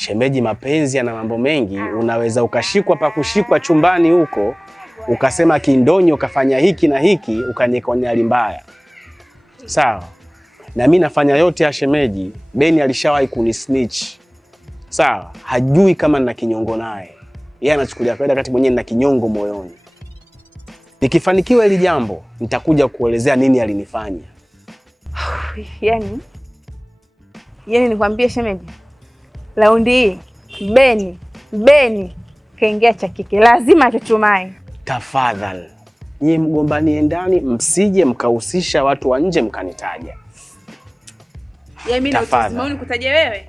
Shemeji, mapenzi yana mambo mengi. Unaweza ukashikwa pa kushikwa chumbani huko, ukasema kindonyo, ukafanya hiki na hiki, ukanieka kwenye hali mbaya. Sawa? Na mimi nafanya yote ya shemeji. Beni alishawahi kunisnitch. Sawa? Hajui kama nina kinyongo naye. Yeye anachukulia kawaida kati mwenyewe nina kinyongo moyoni. Nikifanikiwa hili jambo, nitakuja kuelezea nini alinifanya. Yaani nikwambie shemeji, raundi hii Beni kaingia cha kike, lazima achuchumae. Tafadhali, nyie mgombanie ndani, msije mkahusisha watu wa nje mkanitaja. Mimi na nikutaje wewe?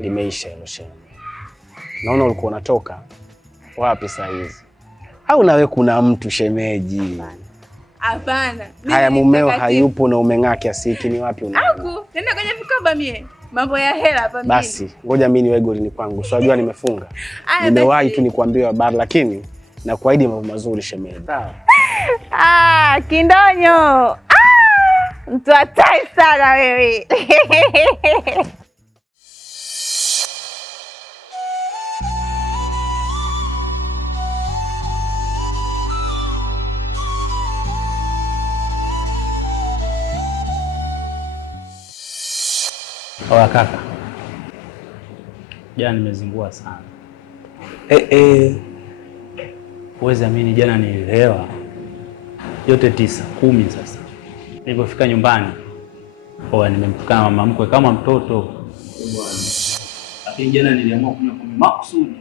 Limeisha hilo shemeji. Naona ulikuwa unatoka wapi saa hizi? Au nawe kuna mtu shemeji? Hapana. Haya, mumeo hayupo na umeng'aa kiasi hiki, ni wapi unaenda? Aku, nenda kwenye vikoba mie. Mambo ya hela hapa mimi. Basi, ngoja mimi niwe golini kwangu. So unajua nimefunga. Nimewahi tu nikwambie habari, lakini na kuahidi mambo mazuri shemeji. Kindonyo. Mtu hatari sana wewe. Oya kaka, jana nimezingua sana. Huwezi amini, jana nililewa yote 9, 10 sasa. Nilipofika nyumbani, nimemtukana mama mkwe kama mtoto. Lakini jana niliamua kunywa pombe makusudi,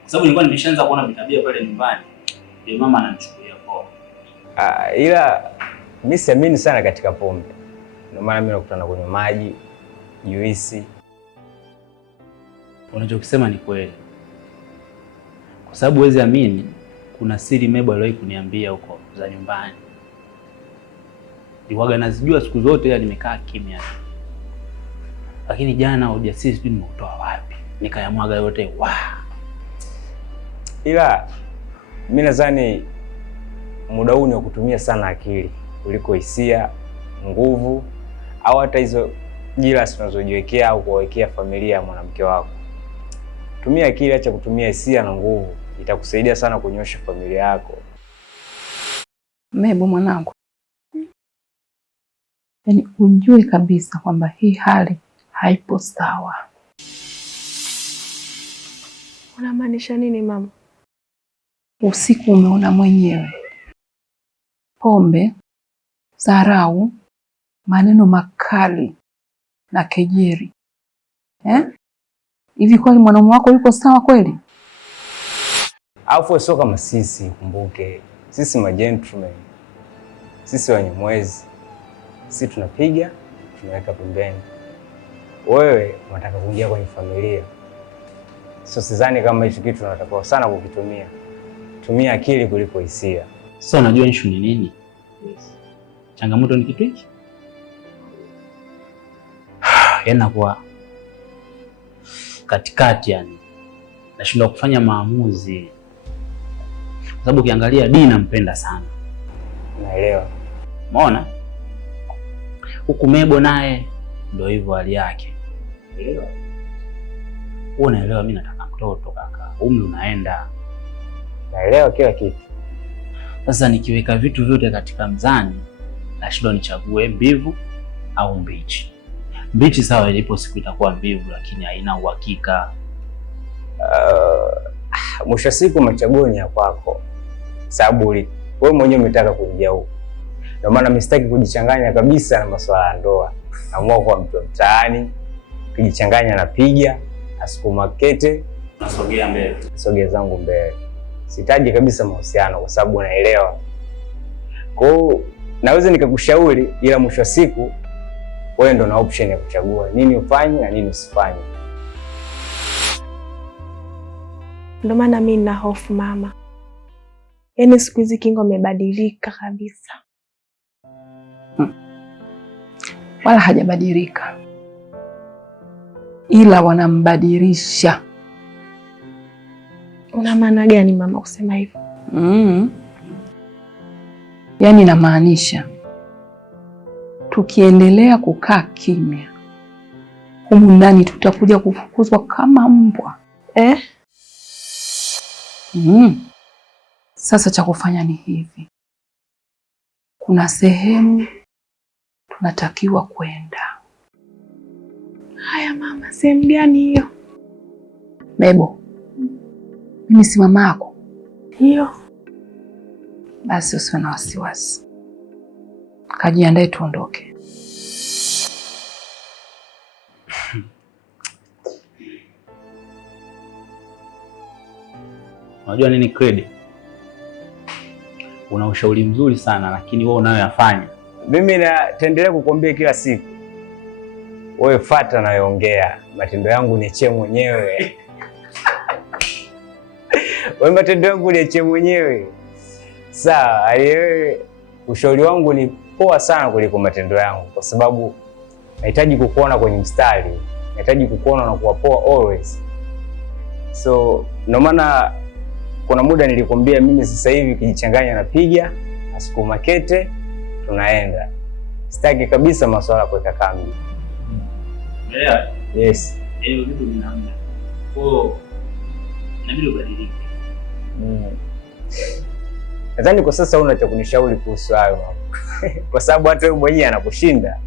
kwa sababu nilikuwa nimeshaanza kuona vitabia pale nyumbani. Ndio mama ananichukulia poa. Ila mimi siamini sana katika pombe. Ndio maana mimi nakutana kwenye maji, juisi. Unachokisema ni kweli, kwa sababu huwezi amini, kuna siri Mebo aliwahi kuniambia huko za nyumbani. Niwaga nazijua siku zote, ila nimekaa kimya. Lakini jana ujasiri sijui nimeutoa wapi, nikayamwaga yote. Ila mimi nadhani muda huu ni wa kutumia sana akili kuliko hisia, nguvu au hata hizo jila tunazojiwekea au kuwekea familia ya mwanamke wako. Tumia akili, acha kutumia hisia na nguvu. Itakusaidia sana kunyosha familia yako. Mebo mwanangu, yaani ujue kabisa kwamba hii hali haipo sawa. Unamaanisha nini mama? Usiku umeona mwenyewe, pombe, dharau, maneno makali na kejeli. Hivi kweli mwanaume wako yuko sawa kweli? Alafu sio kama sisi, kumbuke. Sisi magentlemen. Sisi wenye mwezi. Sisi tunapiga, tunaweka pembeni. Wewe unataka kuingia kwenye familia. Sio, sidhani kama hicho kitu unatakiwa sana kukitumia. Tumia akili kuliko hisia. Sasa unajua issue ni nini? Yes. Changamoto ni kitu hiki. Yanakuwa katikati, yani nashindwa kufanya maamuzi, kwa sababu ukiangalia Dina nampenda sana. Naelewa. Umeona? Huku Mebo naye ndio hivyo hali yake. Naelewa. Wewe unaelewa, mimi nataka mtoto kaka. Umri unaenda. Naelewa kila kitu. Sasa nikiweka vitu vyote katika mzani, nashindwa nichague mbivu au mbichi. Mbichi sawa, ilipo siku itakuwa mbivu, lakini haina uhakika. Mwisho siku machaguo ni ya kwako, sababu wewe mwenyewe umetaka kuingia huko. Ndio maana mimi sitaki kujichanganya kabisa na masuala ya ndoa. Naamua kwa mtu mtaani, kujichanganya na piga, asukuma kete, nasogea mbele. Sogea zangu mbele. Sitaji kabisa mahusiano kwa sababu naelewa. Kwa hiyo naweza nikakushauri, ila mwisho wa siku wewe ndo na option ya kuchagua nini ufanye na nini usifanye. Ndio maana mimi nina hofu mama. Yaani siku hizi Kingo amebadilika kabisa. Wala hajabadilika, ila wanambadilisha. Una maana gani mama kusema hivyo? Yaani namaanisha tukiendelea kukaa kimya humu ndani tutakuja kufukuzwa kama mbwa. Sasa cha kufanya ni hivi, kuna sehemu tunatakiwa kwenda. Haya mama, sehemu gani hiyo? Bebo, mimi si mama yako? Hiyo. Basi usiwe na wasiwasi, kajiandae tuondoke. Unajua nini Kredi? Una ushauri mzuri sana lakini wewe unayoyafanya. Mimi nataendelea kukuambia kila siku, wewe fuata nayoongea, matendo yangu niachie mwenyewe. Wewe matendo yangu niachie mwenyewe. Sawa, wewe ushauri wangu ni poa sana kuliko matendo yangu, kwa sababu nahitaji kukuona kwenye mstari, nahitaji kukuona unakuwa poa always. So ndio maana kuna muda nilikwambia mimi sasa hivi kijichanganya napiga asukuma kete tunaenda. Sitaki kabisa masuala ya kuweka kambi. Yeah. Yes. Hiyo vitu vinaamna. Kwa inabidi ubadilike. Nadhani kwa sasa una cha kunishauri kuhusu hayo mambo. Kwa sababu hata wewe mwenyewe anakushinda.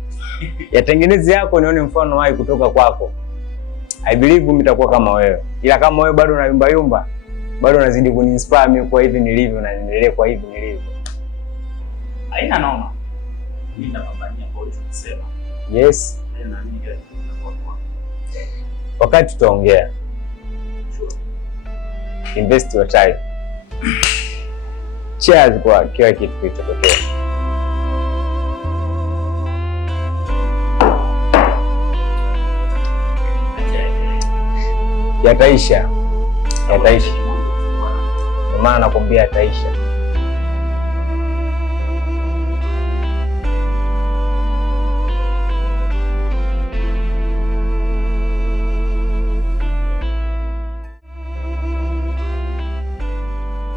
Yatengeneze yako nione mfano wai kutoka kwako. I believe mimi nitakuwa kama wewe. Ila kama wewe bado unayumba yumba, bado unazidi kuniinspire mimi kwa hivi nilivyo na niendelee kwa hivi nilivyo. Haina noma. Mimi napambania kwa hicho kusema. Yes. Na mimi ndio nitakuwa kwa. Wakati tutaongea. Sure. Invest your time. Cheers kwa kila kitu kilichotokea. Yataisha. Yataisha. Kwa maana nakwambia yataisha.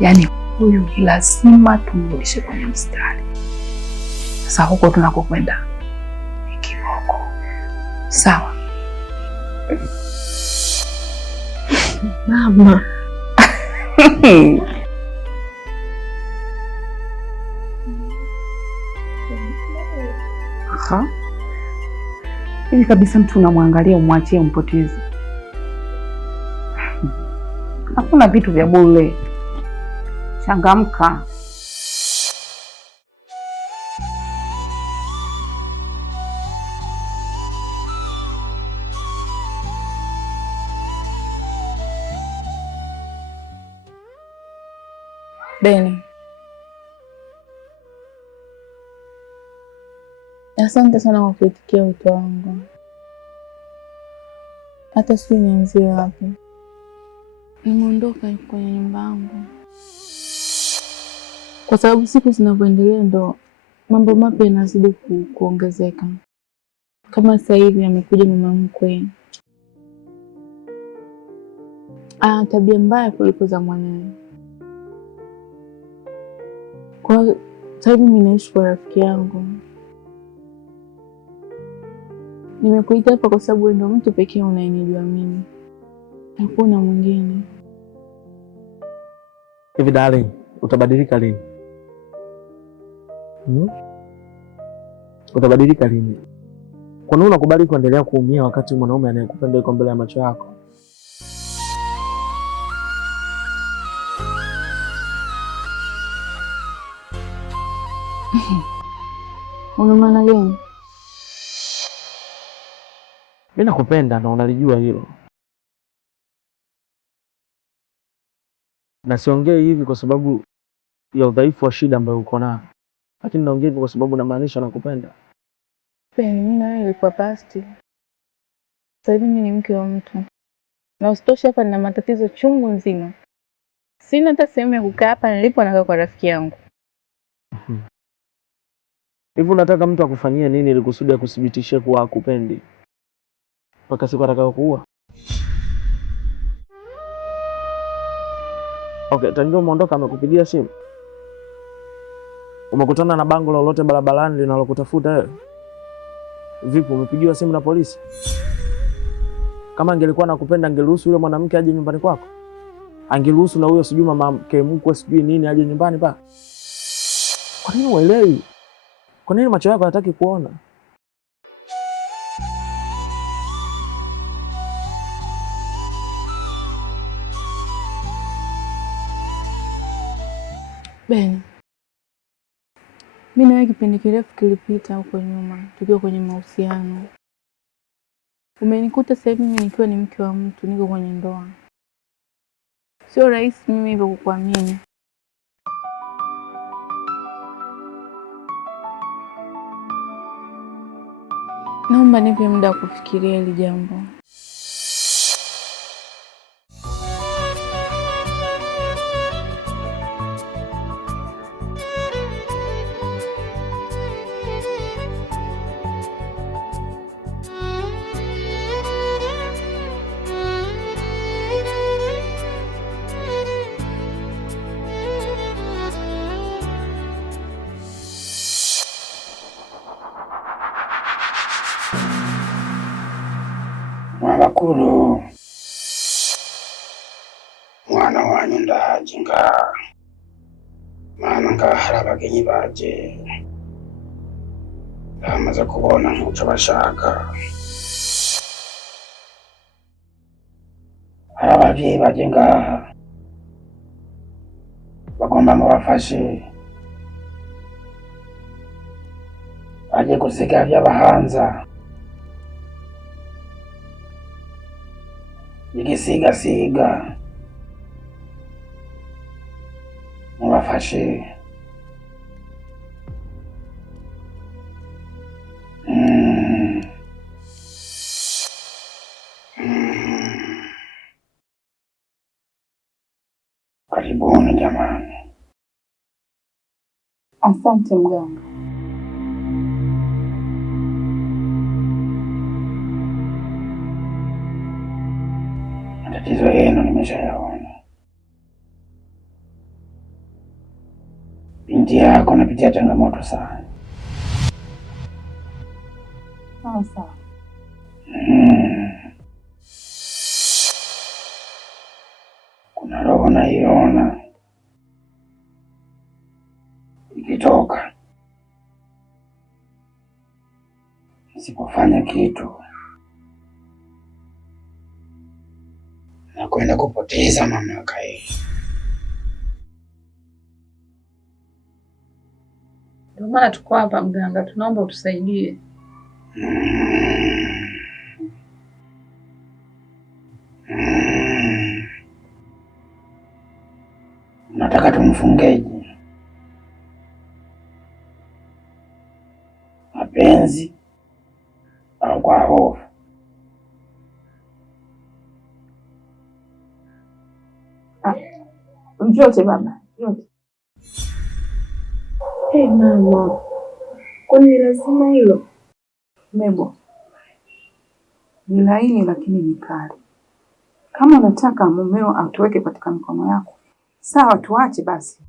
Yaani huyu ni lazima tumrudishe kwenye mstari. Sasa huko tunakokwenda ni kiboko. Sawa? Mama. Aha. Hivi kabisa mtu unamwangalia umwachie umpoteze. Hakuna vitu vya bure. Changamka. Beni, asante sana kwa kuitikia wito wangu. Hata sijui nianzie wapi. Nimeondoka kwenye nyumba yangu kwa sababu siku zinavyoendelea ndo mambo mapya yanazidi kuongezeka. Kama sasa hivi amekuja mama mkwe, tabia mbaya kuliko za mwanae. Kwa sasa hivi mimi naishi kwa rafiki yangu. Nimekuita hapa kwa sababu ndio mtu pekee unayenijua mimi, hakuna mwingine. Hivi darling, utabadilika lini? Utabadilika lini? Kwa nini unakubali kuendelea kuumia wakati mwanaume anayekupenda yuko mbele ya macho yako? Una maana gani? Mimi nakupenda na unalijua hilo. Na siongei hivi kwa sababu ya udhaifu wa shida ambayo uko nayo, lakini naongea hivi kwa sababu namaanisha nakupenda. Mimi na wewe ilikuwa past. Sasa hivi mimi ni mke wa mtu. Na usitoshe hapa nina matatizo chungu nzima. Sina hata sehemu ya kukaa, hapa nilipo nakaa kwa rafiki yangu. Hivi unataka mtu akufanyie nini ili kusudi akuthibitishie kuwa hakupendi? Mpaka siku atakayokuua? Okay, tangu umeondoka amekupigia simu? Umekutana na bango lolote barabarani linalokutafuta wewe? Vipi, umepigiwa simu na polisi? Kama angelikuwa nakupenda angeruhusu yule mwanamke aje nyumbani kwako? Angeruhusu na huyo sijui mama mke mkwe sijui nini aje nyumbani pa? Kwa nini uelewi? Kwa nini macho yako hayataki kuona? Ben, mimi na wewe kipindi kirefu kilipita huko nyuma tukiwa kwenye mahusiano. Umenikuta sasa hivi mimi nikiwa ni mke wa mtu, niko kwenye ndoa. Sio rahisi mimi hivyo kukuamini. Naomba nipe muda wa kufikiria hili jambo. Mwabakulu mwana wanyu ndajinga mana ngahari abagenyi baje bamaze kubona nk'uco bashaka. Hari abavyeyi baje ngaha bagomba mubafashe, baje gusiga vy'abahanza igisigasiga, mubafashe. Karibuni jamani. Asante mganga. Matatizo yenu nimeshayaona. Binti yako anapitia changamoto sana. Sawa. Kuna roho naiona ikitoka nisipofanya kitu na kwenda kupoteza mamlaka hii. Ndio maana tuko hapa mganga, tunaomba utusaidie. Nataka tumfungeje? Mapenzi au kwa hofu? Vyote baba, vyote. Hey mama, kwani lazima hilo? Mebo, ni laini lakini ni kali. Kama unataka mumeo atuweke katika mikono yako, sawa, tuache basi.